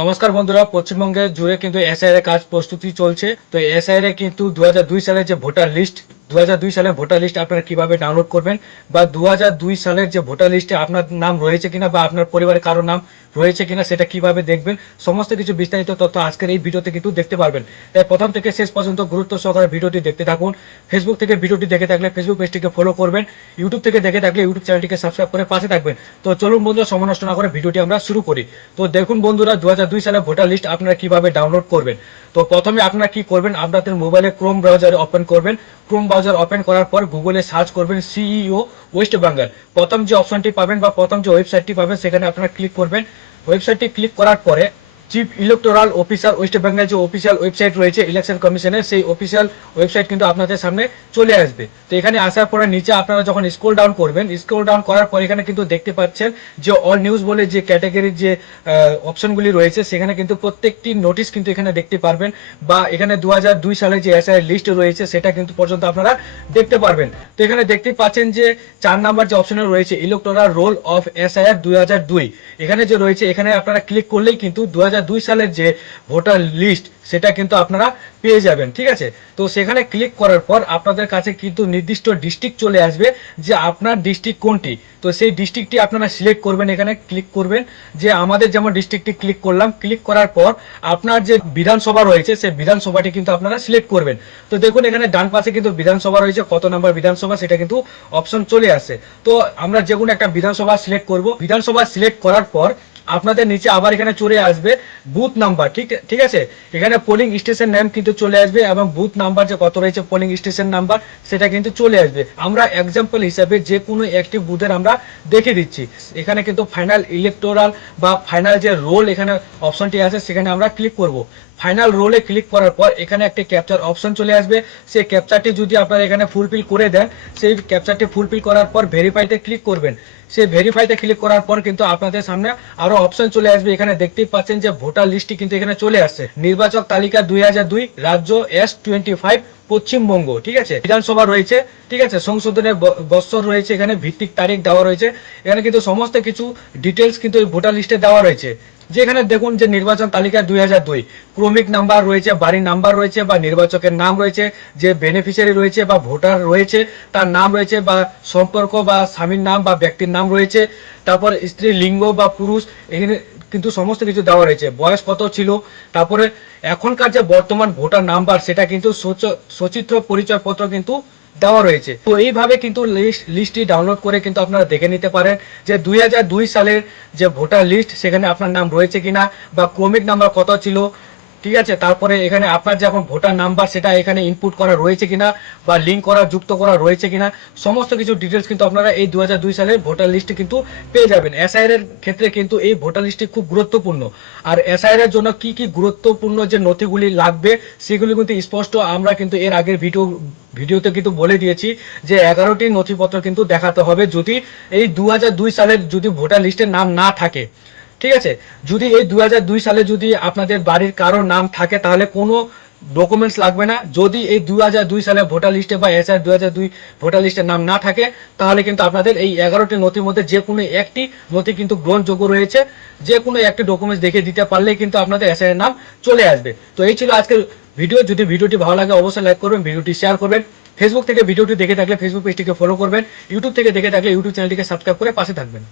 নমস্কার বন্ধুরা, পশ্চিমবঙ্গে জুড়ে কিন্তু এসআইআর এর কাজ প্রস্তুতি চলছে। তো এসআইআর এ কিন্তু 2002 সালের যে ভোটার লিস্ট 2002 সালের ভোটার লিস্ট আপনারা কিভাবে ডাউনলোড করবেন, বা 2002 সালের যে ভোটার লিস্টে আপনার নাম রয়েছে কিনা বা আপনার পরিবারের কারো নাম রয়েছে কিনা সেটা কিভাবে দেখবেন, সমস্ত কিছু বিস্তারিত তথ্য আজকের এই ভিডিওতে কিন্তু দেখতে পারবেন। তাই প্রথম থেকে শেষ পর্যন্ত গুরুত্ব সহকারে ভিডিওটি দেখতে থাকুন। ফেসবুক থেকে ভিডিওটি দেখে থাকলে ফেসবুক পেজটিকে ফলো করবেন, ইউটিউব থেকে দেখে থাকলে ইউটিউব চ্যানেলটিকে সাবস্ক্রাইব করে পাশে থাকবেন। তো চলুন বন্ধুরা, সময় নষ্ট না করে ভিডিওটি আমরা শুরু করি। তো দেখুন বন্ধুরা, 2002 সালের ভোটার লিস্ট আপনারা কিভাবে ডাউনলোড করবেন। তো প্রথমে আপনারা কি করবেন, আপনাদের মোবাইলে ক্রোম ব্রাউজার ওপেন করবেন। ক্রোম ব্রাউজার ওপেন করার পর গুগলে সার্চ করবেন সিইও ওয়েস্ট বেঙ্গল। প্রথম যে অপশনটি পাবেন বা প্রথম যে ওয়েবসাইটটি পাবেন সেখানে আপনারা ক্লিক করবেন। ওয়েবসাইটটি ক্লিক করার পরে chief electoral officer West Bengal যে অফিসিয়াল ওয়েবসাইট রয়েছে ইলেকশন কমিশনের, সেই অফিসিয়াল ওয়েবসাইট কিন্তু আপনাদের সামনে চলে আসবে। তো এখানে আসার পরে নিচে আপনারা যখন স্ক্রল ডাউন করবেন, স্ক্রল ডাউন করার পর এখানে কিন্তু দেখতে পাচ্ছেন যে অল নিউজ বলে যে ক্যাটাগরির যে অপশনগুলি রয়েছে সেখানে কিন্তু প্রত্যেকটি নোটিশ কিন্তু এখানে দেখতে পারবেন, বা এখানে 2002 সালে যে এসআইআর লিস্ট রয়েছে সেটা কিন্তু পর্যন্ত আপনারা দেখতে পারবেন। তো এখানে দেখতে পাচ্ছেন যে 4 নাম্বার যে অপশনে রয়েছে ইলেকটোরাল রোল অফ এসআইআর 2002, এখানে যে রয়েছে এখানে আপনারা ক্লিক করলেই কিন্তু 2002 সালের যে ভোটার লিস্ট সেটা কিন্তু আপনারা পেয়ে যাবেন। ঠিক আছে, তো সেখানে ক্লিক করার পর আপনাদের কাছে কিন্তু নির্দিষ্ট ডিস্ট্রিক্ট চলে আসবে যে আপনার ডিস্ট্রিক্ট কোনটি। তো সেই ডিস্ট্রিক্টটি আপনারা সিলেক্ট করবেন, এখানে ক্লিক করবেন যে আমাদের যেমন ডিস্ট্রিক্টটি ক্লিক করলাম। ক্লিক করার পর আপনার যে বিধানসভা রয়েছে সেই বিধানসভাটি কিন্তু আপনারা সিলেক্ট করবেন। তো দেখুন এখানে ডান পাশে কিন্তু বিধানসভা রয়েছে, কত নাম্বার বিধানসভা সেটা কিন্তু অপশন চলে আসছে। তো আমরা যে কোনো একটা বিধানসভা সিলেক্ট করব। বিধানসভা সিলেক্ট করার পর আপনাদের নিচে আবার এখানে চলে আসবে বুথ নাম্বার। ঠিক আছে, এখানে পোলিং স্টেশন নেম কিন্তু চলে আসবে এবং বুথ নাম্বার যে কত রয়েছে পোলিং স্টেশন নাম্বার সেটা কিন্তু চলে আসবে। আমরা এক্সাম্পল হিসাবে যে কোনো একটি বুথের আমরা দেখে দিচ্ছি। এখানে কিন্তু ফাইনাল ইলেকটোরাল বা ফাইনাল যে রোল এখানে অপশনটি আছে সেখানে আমরা ক্লিক করব। ফাইনাল রোলে ক্লিক করার পর এখানে একটি ক্যাপচার অপশন চলে আসবে। সেই ক্যাপচারটি যদি আপনারা এখানে ফুলফিল করে দেন, সেই ক্যাপচারটি ফুলফিল করার পর ভেরিফাইতে ক্লিক করবেন। সেই ভেরিফাইতে ক্লিক করার পর কিন্তু আপনাদের সামনে আরো অপশন চলে আসবে। এখানে দেখতেই পাচ্ছেন যে ভোটার লিস্টটি কিন্তু এখানে চলে আসছে। নির্বাচক তালিকা 2002, রাজ্য S25, পশ্চিমবঙ্গ। ঠিক আছে, বিধানসভা রয়েছে, ঠিক আছে, সংশোধনের বৎসর রয়েছে, এখানে ভিত্তিক তারিখ দেওয়া রয়েছে। এখানে কিন্তু সমস্ত কিছু ডিটেলস কিন্তু ভোটার লিস্টে দেওয়া রয়েছে। যেখানে দেখুন যে নির্বাচন তালিকা 2002, ক্রমিক নাম্বার রয়েছে, বাড়ির নাম্বার রয়েছে, বা নির্বাচকের নাম রয়েছে, যে বেনিফিশিয়ারি রয়েছে বা ভোটার রয়েছে তার নাম রয়েছে, বা সম্পর্ক বা স্বামীর নাম বা ব্যক্তির নাম রয়েছে, তারপর স্ত্রী লিঙ্গ বা পুরুষ, এখানে কিন্তু সমস্ত কিছু দেওয়া রয়েছে। বয়স কত ছিল, তারপরে এখনকার যে বর্তমান ভোটার নাম্বার সেটা কিন্তু সচিত্র পরিচয়পত্র কিন্তু দেওয়া রয়েছে। তো এইভাবে কিন্তু লিস্টটি ডাউনলোড করে কিন্তু আপনারা দেখে নিতে পারেন যে 2002 সালের যে ভোটার লিস্ট সেখানে আপনার নাম রয়েছে কিনা, বা ক্রমিক নাম্বার কত ছিল। ঠিক আছে, তারপরে এখানে আপনার যে এখন ভোটার নাম্বার সেটা এখানে ইনপুট করা রয়েছে কিনা, বা লিঙ্ক করা যুক্ত করা রয়েছে কিনা, সমস্ত কিছু ডিটেলস কিন্তু আপনারা এই 2002 সালের ভোটার লিস্টে কিন্তু পেয়ে যাবেন। এসআইআর এর ক্ষেত্রে কিন্তু এই ভোটার লিস্টটি খুব গুরুত্বপূর্ণ। আর এসআইআর এর জন্য কি কি গুরুত্বপূর্ণ যে নথিগুলি লাগবে সেগুলি কিন্তু স্পষ্ট আমরা কিন্তু এর আগের ভিডিওতে কিন্তু বলে দিয়েছি যে 11টি নথিপত্র কিন্তু দেখাতে হবে যদি এই 2002 সালের যদি ভোটার লিস্টের নাম না থাকে। ঠিক আছে, যদি এই 2002 সালে যদি আপনাদের বাড়ির কারোর নাম থাকে তাহলে কোনো ডকুমেন্টস লাগবে না। যদি এই 2002 সালে ভোটার লিস্টে বা এসআর 2002 ভোটার লিস্টের নাম না থাকে তাহলে কিন্তু আপনাদের এই 11টি নথির মধ্যে যে কোনো একটি নথি কিন্তু গ্রহণযোগ্য রয়েছে। যে কোনো একটি ডকুমেন্টস দেখে দিতে পারলেই কিন্তু আপনাদের এসআর নাম চলে আসবে। তো এই ছিল আজকের ভিডিও। যদি ভিডিওটি ভালো লাগে অবশ্যই লাইক করবেন, ভিডিওটি শেয়ার করবেন। ফেসবুক থেকে ভিডিওটি দেখে থাকলে ফেসবুক পেজটিকে ফলো করবেন, ইউটিউব থেকে দেখে থাকলে ইউটিউব চ্যানেলটিকে সাবস্ক্রাইব করে পাশে থাকবেন।